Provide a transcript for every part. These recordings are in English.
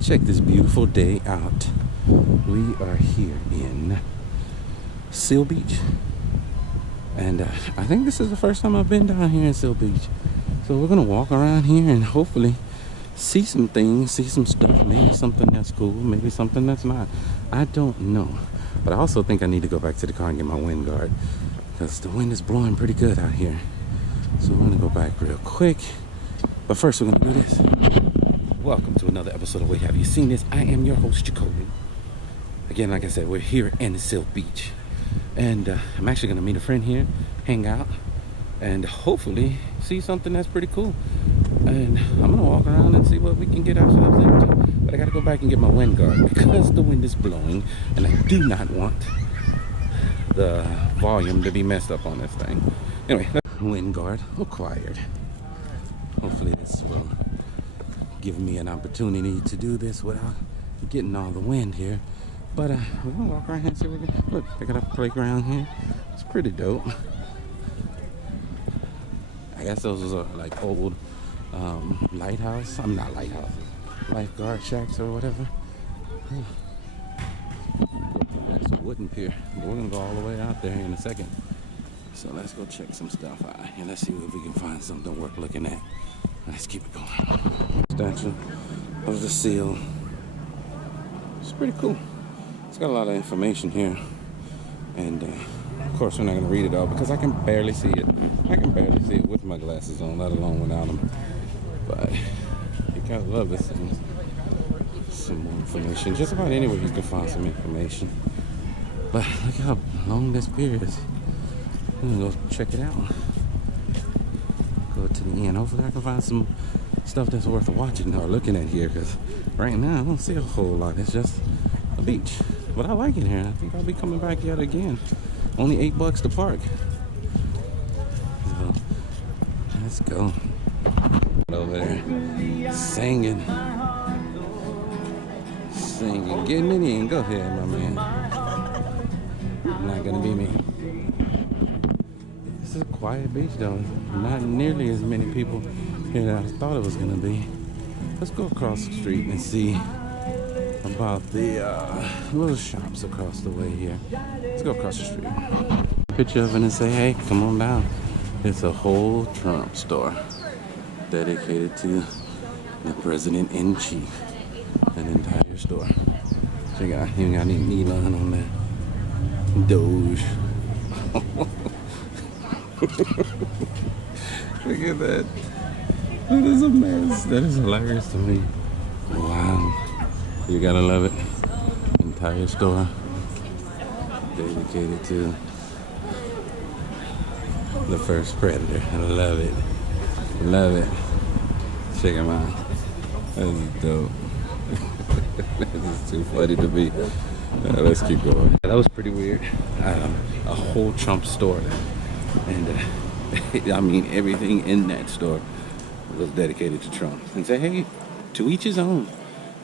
Check this beautiful day out. We are here in Seal Beach. And I think this is the first time I've been down here in Seal Beach. So we're gonna walk around here and hopefully see some things, see some stuff. Maybe something that's cool, maybe something that's not. I don't know. But I also think I need to go back to the car and get my wind guard, because the wind is blowing pretty good out here. So we're gonna go back real quick. But first we're gonna do this. Welcome to another episode of Wait, Have You Seen This? I am your host, Jacoby. Again, like I said, we're here in Seal Beach. And I'm actually gonna meet a friend here, hang out, and hopefully see something that's pretty cool. And I'm gonna walk around and see what we can get ourselves into. But I gotta go back and get my wind guard because the wind is blowing and I do not want the volume to be messed up on this thing. Anyway, wind guard acquired. Hopefully this will give me an opportunity to do this without getting all the wind here. But we're gonna walk around here and see what we can. Look, they got a playground here. It's pretty dope. I guess those are like old lighthouse. I'm not lighthouses. Lifeguard shacks or whatever. There's a wooden pier. We're gonna go all the way out there in a second. So let's go check some stuff out and let's see if we can find something worth looking at. Let's keep it going. Statue of the seal. It's pretty cool. It's got a lot of information here. And of course we're not gonna read it all because I can barely see it. I can barely see it with my glasses on, let alone without them. But you gotta love this thing. Some more information. Just about anywhere you can find some information. But look how long this pier is. I'm gonna go check it out. Go to the end. Hopefully I can find some stuff that's worth watching or looking at here, because right now I don't see a whole lot. It's just a beach. But I like it here. I think I'll be coming back yet again. Only $8 to park. So let's go. Over there singing, getting it in. Go ahead, my man. Not gonna be me. This is a quiet beach though. Not nearly as many people here that I thought it was gonna be. Let's go across the street and see about the little shops across the way here. Let's go across the street. Picture of it and say, hey, come on down. It's a whole Trump store dedicated to the president-in-chief. An entire store. Check out, you got any Elon on that. Doge. Look at that. That is a mess. That is hilarious to me. Wow. You gotta love it. Entire store dedicated to the first predator. I love it. Love it. Check him out. That is dope. This is too funny to me. Let's keep going. That was pretty weird. A whole Trump store. And I mean, everything in that store was dedicated to Trump. And say, hey, to each his own.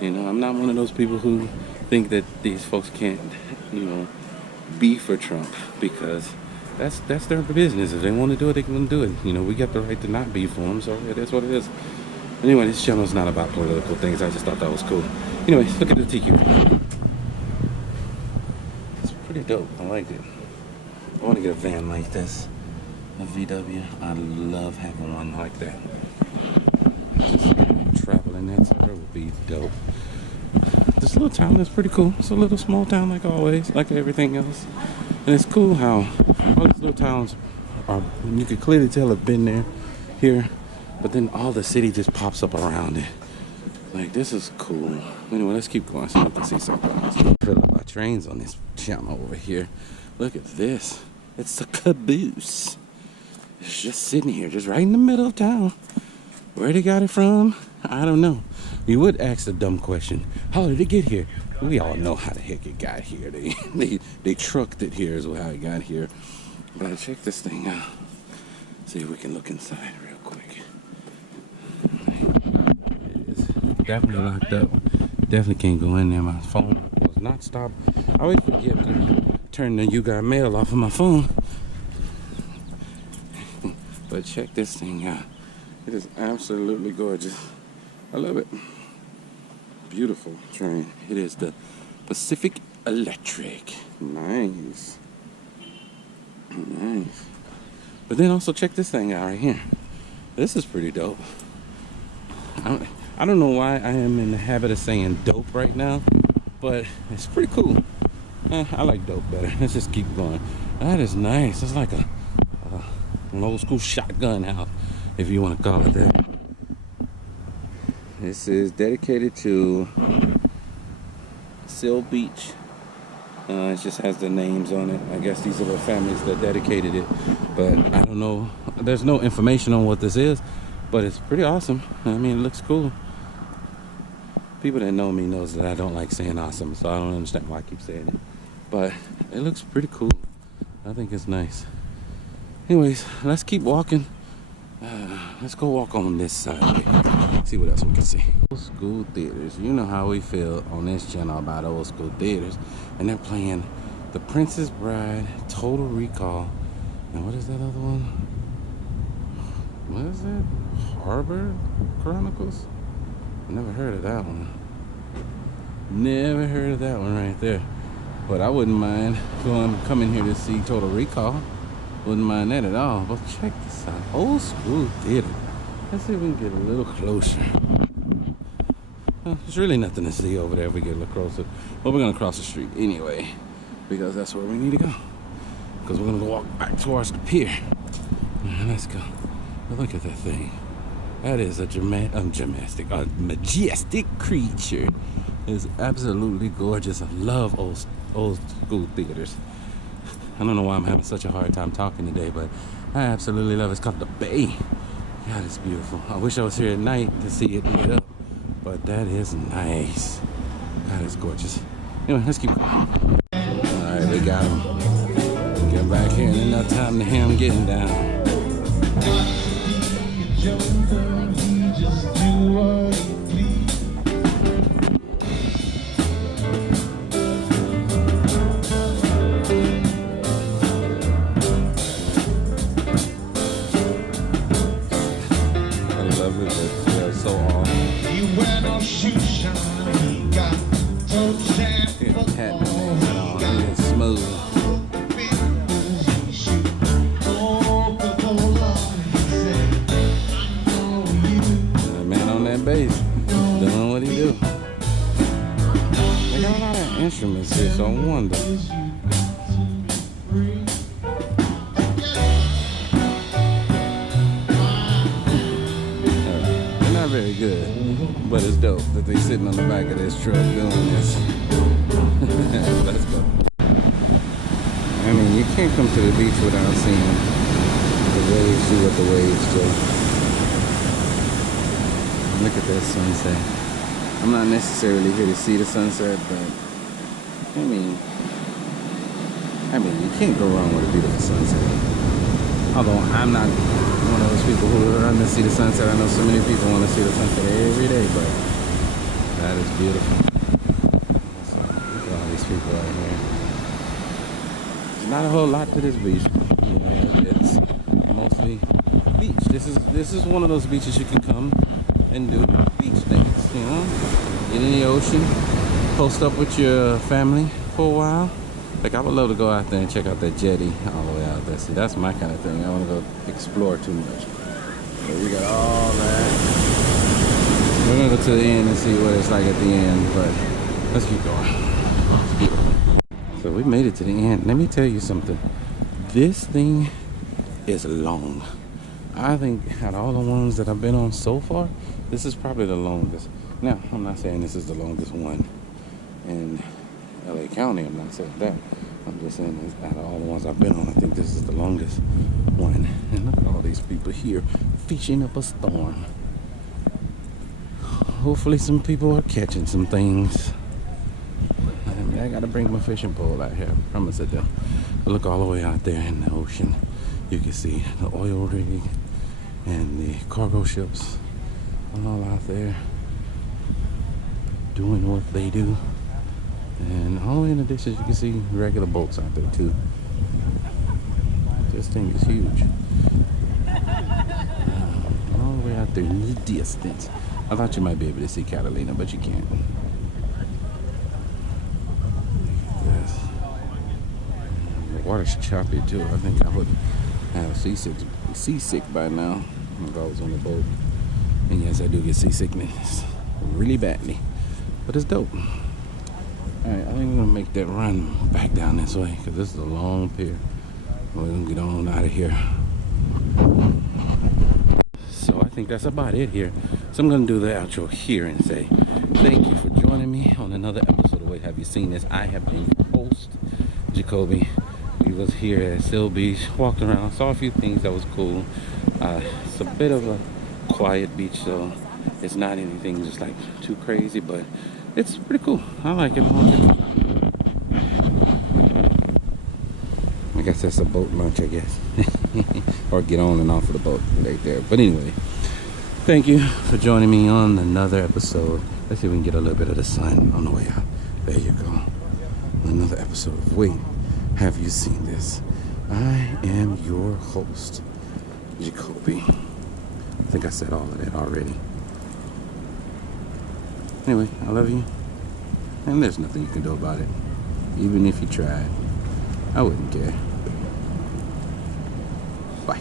You know, I'm not one of those people who think that these folks can't, you know, be for Trump, because that's their business. If they want to do it, they can do it. You know, we got the right to not be for them, so it is what it is. Anyway, this channel is not about political things. I just thought that was cool. Anyway, look at the tiki. It's pretty dope. I like it. I want to get a van like this. A VW. I love having one like that. Just traveling that sucker would be dope. This little town is pretty cool. It's a little small town like always, like everything else. And it's cool how all these little towns are, you can clearly tell have been there, here, but then all the city just pops up around it. Like, this is cool. Anyway, let's keep going so I can see something else. Fill up our trains on this channel over here. Look at this. It's a caboose. It's just sitting here, just right in the middle of town. Where they got it from, I don't know. You would ask the dumb question, how did it get here? We all know how the heck it got here. They trucked it here is how it got here. But check this thing out. See if we can look inside real quick. It is definitely locked up. Definitely can't go in there. My phone was not stopped. I always forget to turn the You Got Mail off of my phone. But check this thing out. It is absolutely gorgeous. I love it. beautiful train. It is the Pacific Electric. Nice. Nice. But then also check this thing out right here. This is pretty dope. I don't know why I am in the habit of saying dope right now, but it's pretty cool. I like dope better. Let's just keep going. That is nice. It's like an old school shotgun house, if you want to call it that. This is dedicated to Seal Beach. It just has the names on it. I guess these are the families that dedicated it, but I don't know. There's no information on what this is, but it's pretty awesome. I mean, it looks cool. People that know me knows that I don't like saying awesome, so I don't understand why I keep saying it. But it looks pretty cool. I think it's nice. Anyways, let's keep walking. Let's go walk on this side. See what else we can see. Old school theaters. You know how we feel on this channel about old school theaters. And they're playing The Princess Bride, Total Recall. And what is that other one? What is it? Harbor Chronicles? Never heard of that one. Never heard of that one right there. But I wouldn't mind coming here to see Total Recall. Wouldn't mind that at all. But check this out. Old school theater. Let's see if we can get a little closer. Well, there's really nothing to see over there if we get a little closer. But we're going to cross the street anyway, because that's where we need to go. Because we're going to go walk back towards the pier. Let's go. Look at that thing. That is a majestic creature. It's absolutely gorgeous. I love old school theaters. I don't know why I'm having such a hard time talking today, but I absolutely love it. It's called the Bay. God, it's beautiful. I wish I was here at night to see it lit up, but that is nice. God, it's gorgeous. Anyway, let's keep going. All right, we got him. Get back here, and enough time to him getting down. Doing what he do. They got a lot of instruments here, so I wonder. They're not very good, but it's dope that they sitting on the back of this truck doing this. Let's go. I mean, you can't come to the beach without seeing the waves do what the waves do. Look at that sunset. I'm not necessarily here to see the sunset, but I mean, you can't go wrong with a beautiful sunset. Although I'm not one of those people who run to see the sunset. I know so many people want to see the sunset every day, but that is beautiful. So, look at all these people right here. There's not a whole lot to this beach. You know, it's mostly beach. This is one of those beaches you can come and do beach things, you know, get in the ocean, post up with your family for a while. Like, I would love to go out there and check out that jetty all the way out there. See, that's my kind of thing. I want to go explore too much. So we got all that. We're gonna go to the end and see what it's like at the end, but let's keep going. So we made it to the end. Let me tell you something. This thing is long. I think out of all the ones that I've been on so far, this is probably the longest. Now, I'm not saying this is the longest one in LA County. I'm not saying that. I'm just saying out of all the ones I've been on, I think this is the longest one. And look at all these people here fishing up a storm. Hopefully some people are catching some things. I mean, I gotta bring my fishing pole out here. I promise I do. But look all the way out there in the ocean. You can see the oil rig and the cargo ships all out there doing what they do. And all the way in the distance you can see regular boats out there too. This thing is huge. All the way out there in the distance. I thought you might be able to see Catalina, but you can't. Yes. The water's choppy too. I think I would have seasick by now if I was on the boat. And yes, I do get seasickness really badly, but it's dope. All right, I think I'm gonna make that run back down this way because this is a long pier. We're gonna get on out of here. So I think that's about it here. So I'm gonna do the outro here and say thank you for joining me on another episode of Wait Have You Seen This? I have been your host, Jacoby. We was here at Seal Beach, walked around, saw a few things that was cool. It's a bit of a quiet beach, so it's not anything just like too crazy, but it's pretty cool. I like it. I guess that's a boat launch, I guess. Or get on and off of the boat right there. But anyway, thank you for joining me on another episode. Let's see if we can get a little bit of the sun on the way out. There you go. Another episode of Wait, Have You Seen This? I am your host, Jacoby. I think I said all of that already. Anyway, I love you. And there's nothing you can do about it. Even if you tried, I wouldn't care. Bye.